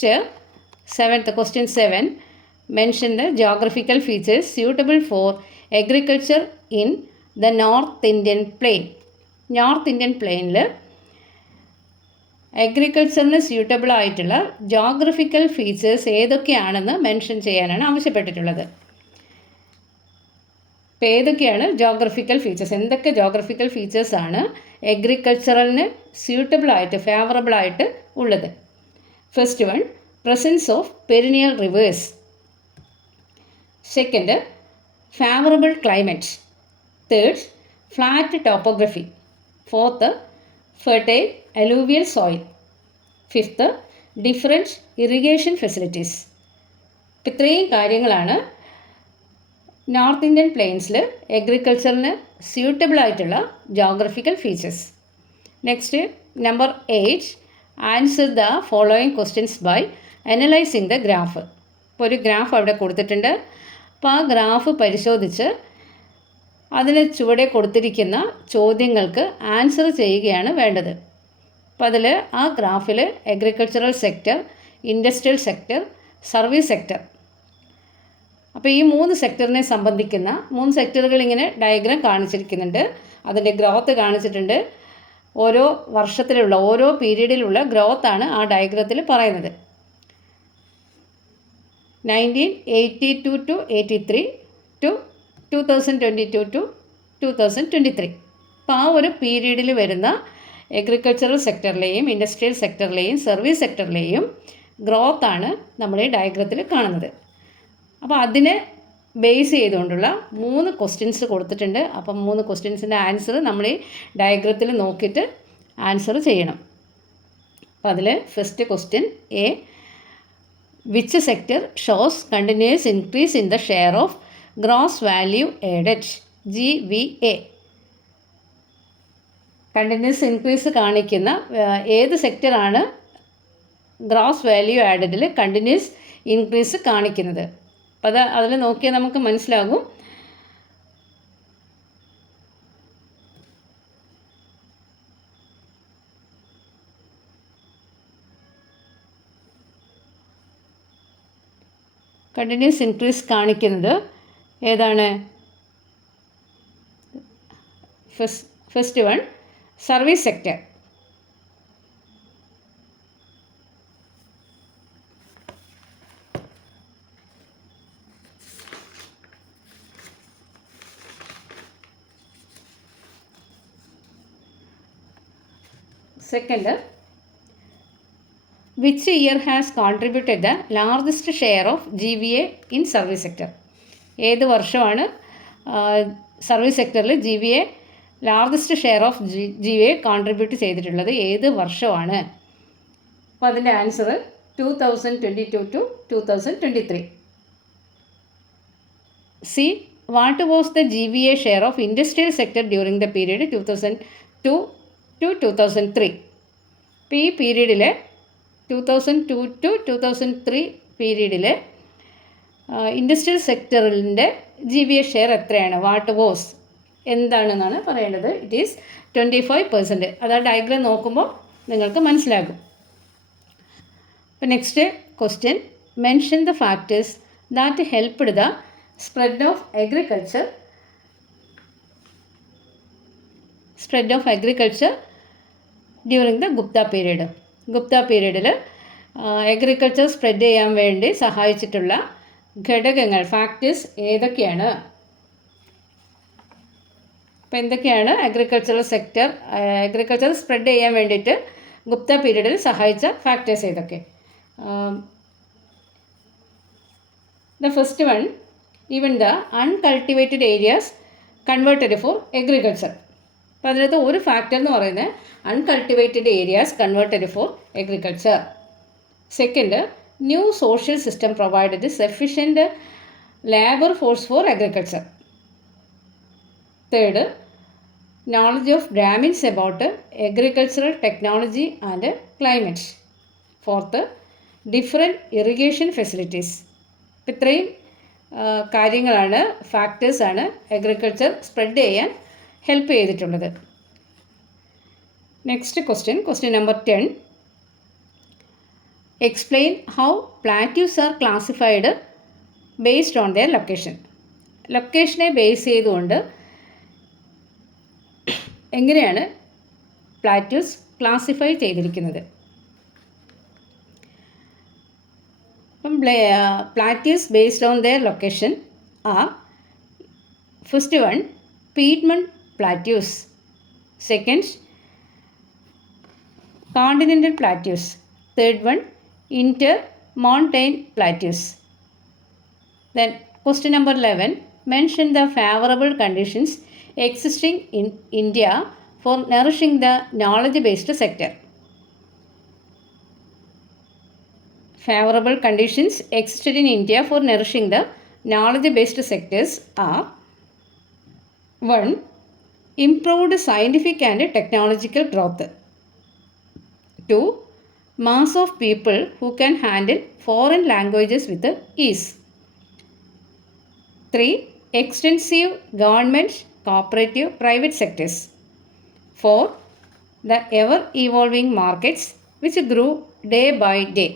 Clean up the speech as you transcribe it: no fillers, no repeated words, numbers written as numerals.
Next question 7. Mention the geographical features suitable for agriculture in the North Indian Plain. North Indian Plain അഗ്രികൾച്ചറിന് suitable ആയിട്ടുള്ള geographical features ഏതൊക്കെയാണെന്ന് mention ചെയ്യാനാണ് ആവശ്യപ്പെട്ടിട്ടുള്ളത്. അപ്പോൾ ഏതൊക്കെയാണ് ജോഗ്രഫിക്കൽ ഫീച്ചേഴ്സ്, എന്തൊക്കെ ജോഗ്രഫിക്കൽ ഫീച്ചേഴ്സാണ് അഗ്രികൾച്ചറലിന് സ്യൂട്ടബിൾ ആയിട്ട് ഫേവറബിൾ ആയിട്ട് ഉള്ളത്. First one, presence of perennial rivers. Second, favourable climate. Third, flat topography. Fourth, fertile alluvial soil. Fifth, different irrigation facilities. ഇത്രയും കാര്യങ്ങളാണ് നോർത്ത് ഇന്ത്യൻ പ്ലെയിൻസിൽ അഗ്രികൾച്ചറിന് സ്യൂട്ടബിൾ ആയിട്ടുള്ള geographical features. Next number 8, answer the following questions by analysing the graph. ഇപ്പോൾ ഒരു graph അവിടെ കൊടുത്തിട്ടുണ്ട്. അപ്പോൾ ആ ഗ്രാഫ് പരിശോധിച്ച് അതിന് ചുവടെ കൊടുത്തിരിക്കുന്ന ചോദ്യങ്ങൾക്ക് ആൻസർ ചെയ്യുകയാണ് വേണ്ടത്. അപ്പോൾ അതിൽ ആ ഗ്രാഫിൽ agricultural sector, industrial sector, service sector, അപ്പോൾ ഈ 3 സെക്ടറിനെ സംബന്ധിക്കുന്ന 3 സെക്ടറുകൾ ഇങ്ങനെ ഡയഗ്രാം കാണിച്ചിരിക്കുന്നുണ്ട്. അതിൻ്റെ ഗ്രോത്ത് കാണിച്ചിട്ടുണ്ട്. ഓരോ വർഷത്തിലുള്ള ഓരോ പീരീഡിലുള്ള ഗ്രോത്താണ് ആ ഡയഗ്രത്തിൽ പറയുന്നത്. 1982 to 83 to 2022 to 2023. അപ്പോൾ ആ ഒരു പീരീഡിൽ വരുന്ന അഗ്രികൾച്ചറൽ സെക്ടറിലെയും ഇൻഡസ്ട്രിയൽ സെക്ടറിലെയും സർവീസ് സെക്ടറിലെയും ഗ്രോത്താണ് നമ്മൾ ഈ ഡയഗ്രത്തിൽ കാണുന്നത്. അപ്പോൾ അതിനെ ബേസ് ചെയ്തുകൊണ്ടുള്ള 3 ക്വസ്റ്റ്യൻസ് കൊടുത്തിട്ടുണ്ട്. അപ്പം 3 ക്വസ്റ്റ്യൻസിൻ്റെ ആൻസർ നമ്മൾ ഈ ഡയഗ്രത്തിൽ നോക്കിയിട്ട് ആൻസർ ചെയ്യണം. അപ്പോൾ അതിൽ first question A, which sector shows continuous increase in the share of gross value added, GVA. Continuous increase കാണിക്കുന്ന ഏത് സെക്ടറാണ് ഗ്രോസ് വാല്യൂ ആഡഡിൽ കണ്ടിന്യൂസ് ഇൻക്രീസ് കാണിക്കുന്നത്? അപ്പോൾ അതിൽ നോക്കിയാൽ നമുക്ക് മനസ്സിലാകും. കണ്ടിന്യൂസ് ഇൻക്രീസ് കാണിക്കുന്നത് ഏതാണ്? First one, service sector. Second, which year has contributed the largest share of GVA in service sector? ഏത് വർഷമാണ് സർവീസ് സെക്ടറിൽ GVA largest share of GVA contribute ചെയ്തിട്ടുള്ളത്? ഏത് വർഷമാണ്? അപ്പോൾ അതിൻ്റെ answer 2022 to 2023. C, what was the GVA share of industrial sector during the period 2002 to 2003. ഇപ്പോൾ ഈ പീരീഡിൽ 2002 to 2003 പീരീഡിൽ ഇൻഡസ്ട്രിയൽ സെക്ടറിൻ്റെ GVA ഷെയർ എത്രയാണ്? വാട്ട് വാസ് എന്താണെന്നാണ് പറയേണ്ടത്. It is 25%. അത് ആ ഡയഗ്രാം നോക്കുമ്പോൾ നിങ്ങൾക്ക് മനസ്സിലാകും. അപ്പോൾ next question, mention the factors that helped the spread of agriculture during the Gupta period. Gupta പീരീഡിൽ അഗ്രികൾച്ചർ സ്പ്രെഡ് ചെയ്യാൻ വേണ്ടി സഹായിച്ചിട്ടുള്ള ഘടകങ്ങൾ, ഫാക്ടേഴ്സ് ഏതൊക്കെയാണ്? അപ്പോൾ എന്തൊക്കെയാണ് അഗ്രികൾച്ചർ സ്പ്രെഡ് ചെയ്യാൻ വേണ്ടിയിട്ട് ഗുപ്ത പീരീഡിൽ സഹായിച്ച ഫാക്ടേഴ്സ് ഏതൊക്കെ? The first one, even the uncultivated areas converted four agriculture. അപ്പോൾ അതിനകത്ത് ഒരു ഫാക്ടർ എന്ന് പറയുന്നത് uncultivated areas converted four agriculture. Second, new social system provided sufficient labour force for agriculture. Third, knowledge of Brahmins about agricultural technology and climate. Fourth, different irrigation facilities. അപ്പോൾ ഇത്രയും കാര്യങ്ങളാണ്, ഫാക്ടേഴ്സാണ് agriculture spread ചെയ്യാൻ help ചെയ്തിട്ടുള്ളത്. Next question number 10. Explain how plateaus R classified based on their location. ലൊക്കേഷനെ base ചെയ്തുകൊണ്ട് എങ്ങനെയാണ് plateaus classify ചെയ്തിരിക്കുന്നത്. അപ്പം plateaus based on their location are first one piedmont plateaus, second continental plateaus, third one intermontane plateaus. Then question number 11, mention the favorable conditions existing in India for nourishing the knowledge based sector. Favorable conditions existed in India for nourishing the knowledge based sectors are: 1. Improved scientific and technological growth. 2. Mass of people who can handle foreign languages with ease. 3. Extensive government, cooperative, private sectors. 4. The ever-evolving markets which grew day by day.